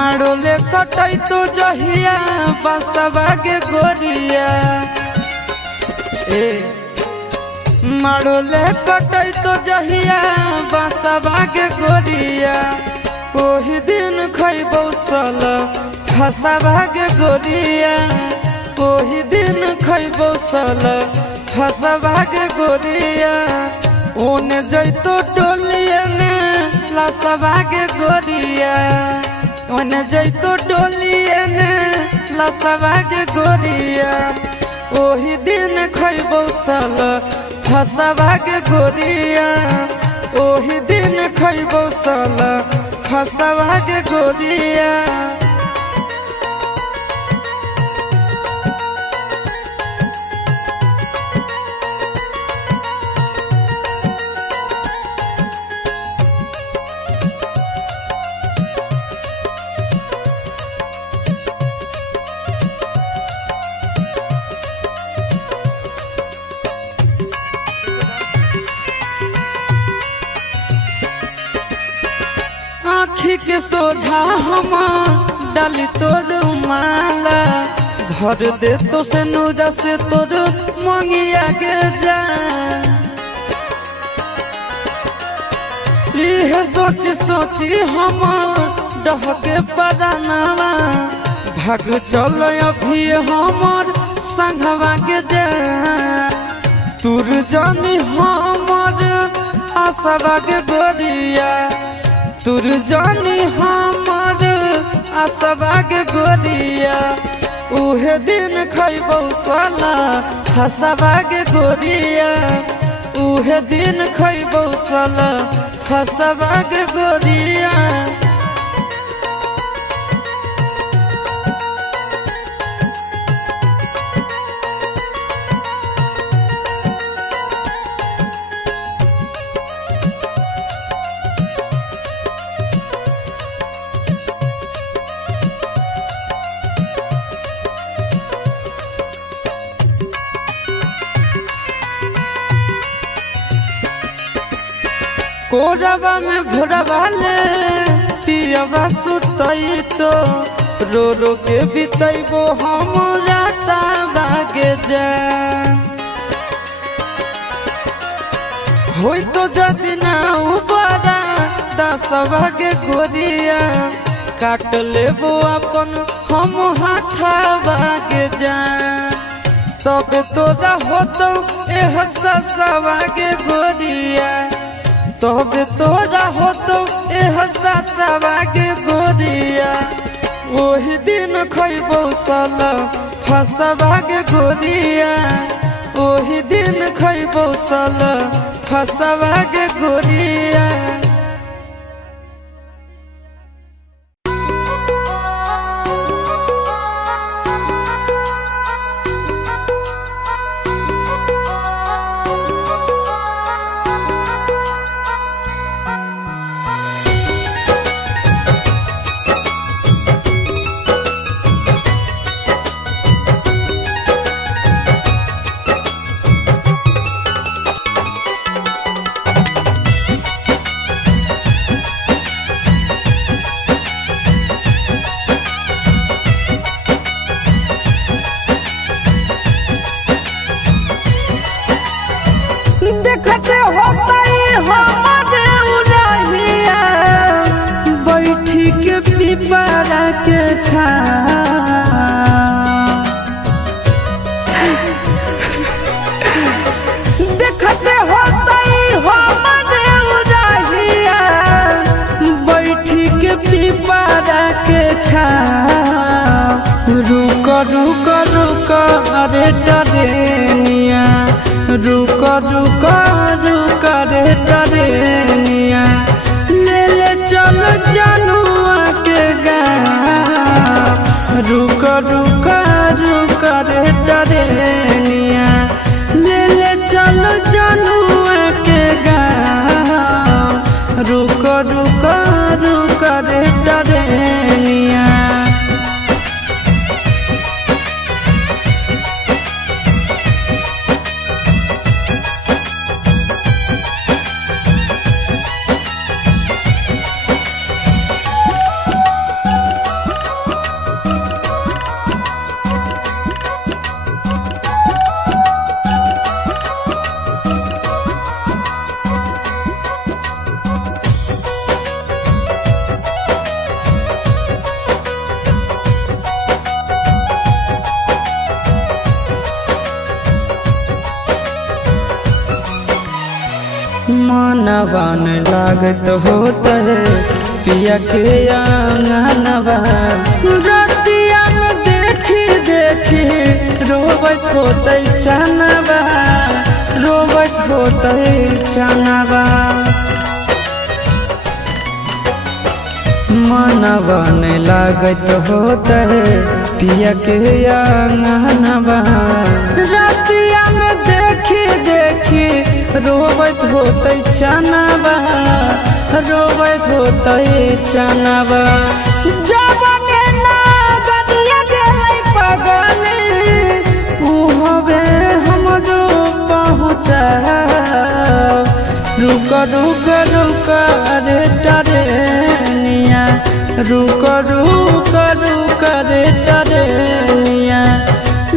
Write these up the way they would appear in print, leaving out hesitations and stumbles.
मारोले कटाई तो जहिया बसवा के गोरिया मारोले कटाई तो जहिया बसवा के गोरिया ओही दिन खैबौ सल फसवा के गोरिया ओही दिन खैबौ सल फसवा के गोरिया ओने जैतो डोलिया ने लसवा के गोरिया ओने जैतो डोलिया ने लसवा के गोरिया ओही दिन खैबौ सल फसवा के गोरिया ओही दिन खैबौ सल फसवा के गोरिया आँखी के सोझा हम डाली तोर माला भर दे तो से नूरा से तोर मंगिया के जान यह सोची सोची हम डहके परानावा भाग चल अभी हमर संघवा के जान तुर जानी हमर आसवा के गोरिया तुर जानी हमर आसवा के गोरिया उहे दिन खैबौ साला फसवा के गोरिया उहे दिन खैबौ साला फसवा के गोरिया कोरबा में भोरबा ले पियबा सुतई तो रो रो के बितैबो हम राता बागे जान होई तो जदि ना उबरा दसवा के गोरिया काट लेबो अपन हम हाथवा के जान तबे तोरा होतो एह ससवा के गोरिया तबे तोरा होतो एह ससवा के गोरिया ओही दिन खैबौ सल फसवा के गोरिया ओही दिन खैबौ सल फसवा के गोरिया देखते होतई हमरे उरहिया बैठी के पिपरा के देखते होतई हमरे उरहिया बैठी के पिपरा के रुक रुक रुक अरे टरेनिया रुक रुक रुक रे टरेनिया ले ले चल जनुआ के गाँव रुक रुक रुक रे टरेनिया ले ले चल जनुआ के गाँव रुक रुक रुक रे टरेनिया मनवा न लागत होता है पिया के आंगनवा रतिया में देखी देखी रोबत होते चनवा रोबत होते चनवा मनवा न लागत होता है पिया के आंगनवा रतिया में देखी देखी रोबत होते चनवा रोबत होते चनवा जब ना गदिया गेलै पगले उ हवे हमरो पहुँचा रुक रुक रुक रे टरेनिया रुक रुक रुक रे टरेनिया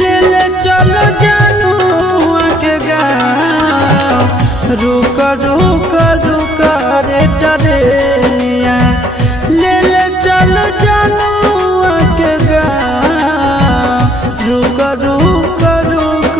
ले ले चलो जानू के गाँव रुक रुक रुक रे टरेनिया ले ले चलो जानू के गाँव रुक रुक रुक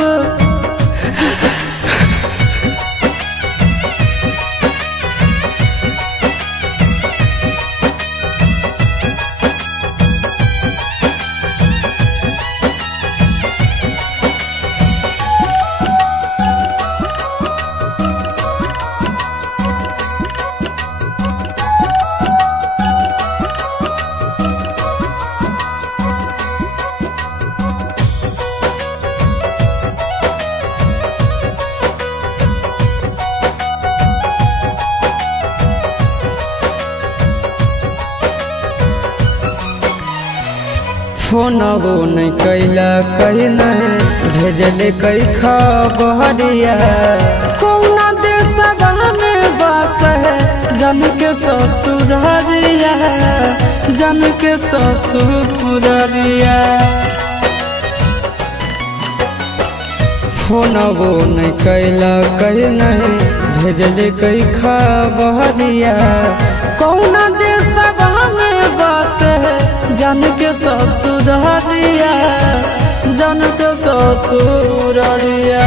फोनबो नहीं कैला कहीं नहीं भेजले कई खबरिया कौना देशवा में बस है जन के ससुररिया जन के ससुररिया फोनबो नहीं कैला कहीं नहीं भेजले कई खबरिया कौना देशवा में बस है जन के ससुररिया जन के ससुररिया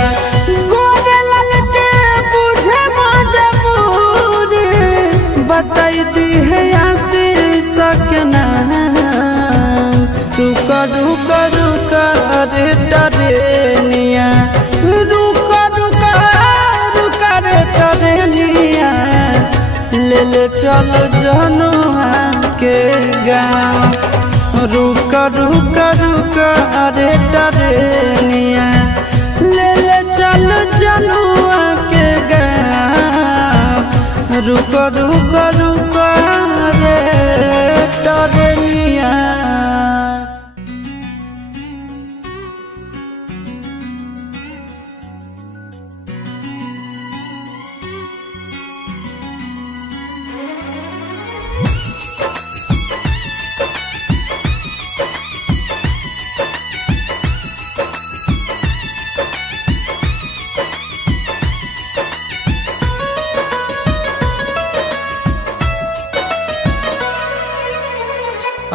गोरे ललके बुझे मजबूरी बताई दी है आशीष के नाम रुक रुक रुक रे टरेनिया रुक रुक रुक रे टरेनिया ले ले चल जनुआ के गाँव रुक रुक रुक अरे टरेनिया ले ले चल जनुआ के गाँव रुक रुक रुक अरे टरेनिया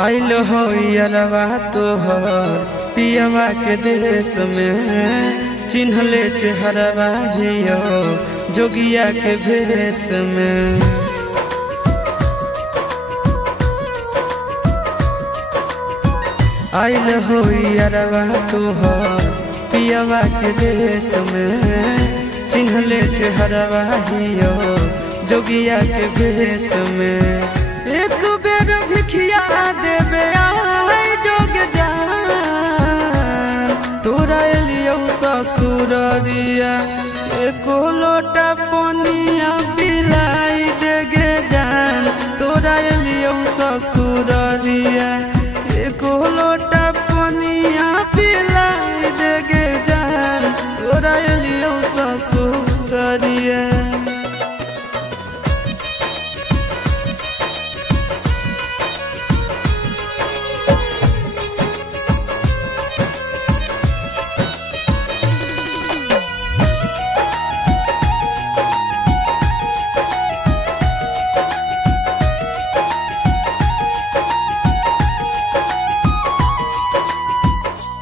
आइल हो यरवा तोहर पियवा के देश में चिन्हले चेहरवा हियो जोगिया के भेष में आइल हो यरवा तोहर पियवा के देश में चिन्हले चेहरवा हियो जोगिया के भेष में एक बेर भिखिया देवे आई जोग जान तोरा एलियो ससुररिया एको लोटा पनिया पिलाई देगे जान तोरा एलियो ससुररिया एको लोटा पनिया पिलाई देगे जान तोरा एलियो ससुररिया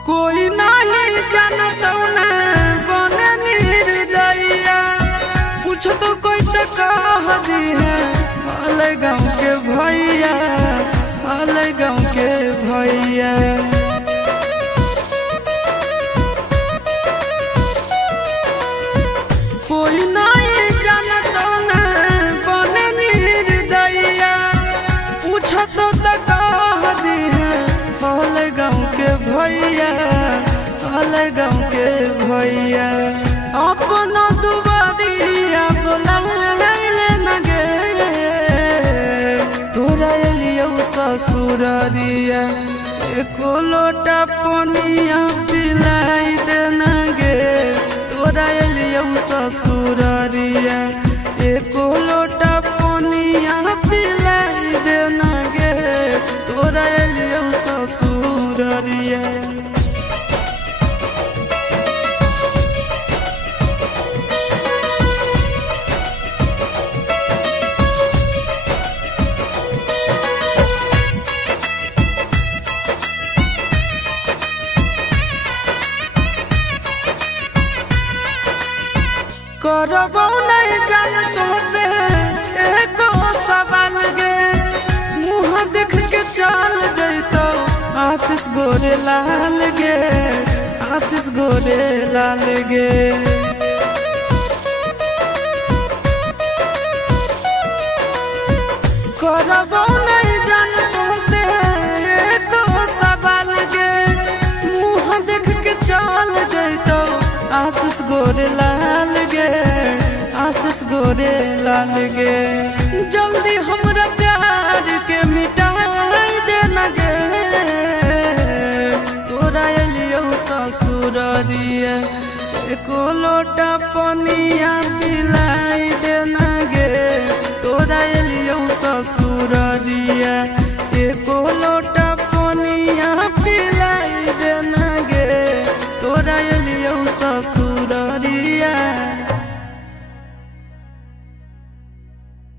कोई नहीं जानत बने निर्दयिया पूछ तो कोई तो कह दी है हाल गाँव के भैया, हाल गाँव के भैया। कोई नहीं जानता न बने निर्दयिया, पूछो तो कह दी है हाल गाँव के भैया, हाल गाँव के भैया। अपना दुबारिया बोलाइले न गे, तोरा एलियो ससुरारिया, एको लोटा पनिया पिलाई दे न गे, तोरा एलियो ससुरारिया, एको लोटा पनिया पिलाई दे न गे, तोरा एलियो ससुरारिया। करबो नहीं जान तुमसे एको सवाल गे, मुँह देख के चल जैतो आशीष गोरे लाल गे, आशीष गोरे लाल गे। करबो नहीं जान तुमसे एको सवाल गे, मुँह देख के चल जैतो आशीष गोरे लाल गे, आशीष गोरे लाल गे। जल्दी हमरा प्यार के मिटाई दे न गे, तोरा एलियो ससुरारिया, एको लोटा पनिया पिलाई दे न गे, तोरा एलियो ससुरारिया, एको लोटा पनिया पिलाई दे न गे, तोरा एलियो ससुरारिया।